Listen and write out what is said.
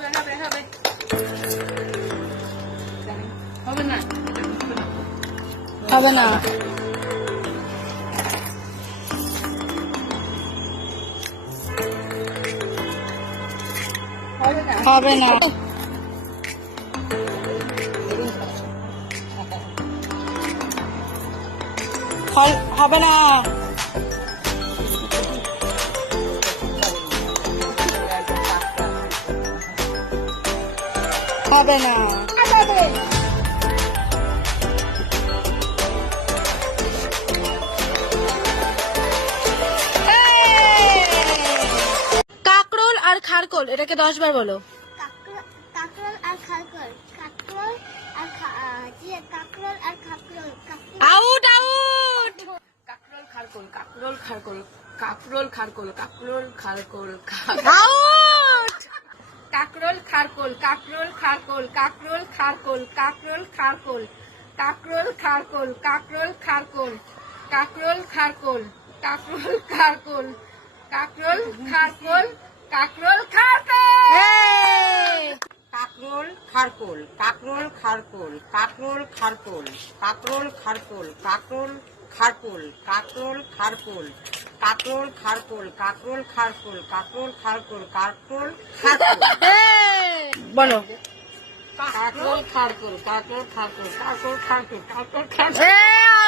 হবে না হবে না হবে না হবে না হবে না কাকরোল আর খারকোল এটাকে 10 বার বলো। কাকরোল আর খারকোল, কাকরোল আর কাকরোল আর খাকরোল, আউট আউট কাকরোল খারকোল কাকরোল খারকোল কাকরোল খারকোল কাকরোল খারকোল আউট কাকরোল খারকোল কাকরোল খারকোল কাকরোল খারকোল কাকরোল খারকোল কাকরোল খারকোল কাকরোল খারকোল কাকরোল খারকোল কাকরোল খারকোল কাকরোল খারকোল কাকরোল খারকোল কাকরোল খারকোল কাকরোল খারকোল কাকরোল খারকোল কাকরোল খারকোল কাকরোল খারকোল কাকরোল খারকোল কাকরোল খারকোল কাকরোল খারকোল কাকরোল খারকোল বলো কাকরোল খারকোল কাকরোল খারকোল কাকরোল খারকোল কাকরোল খারকোল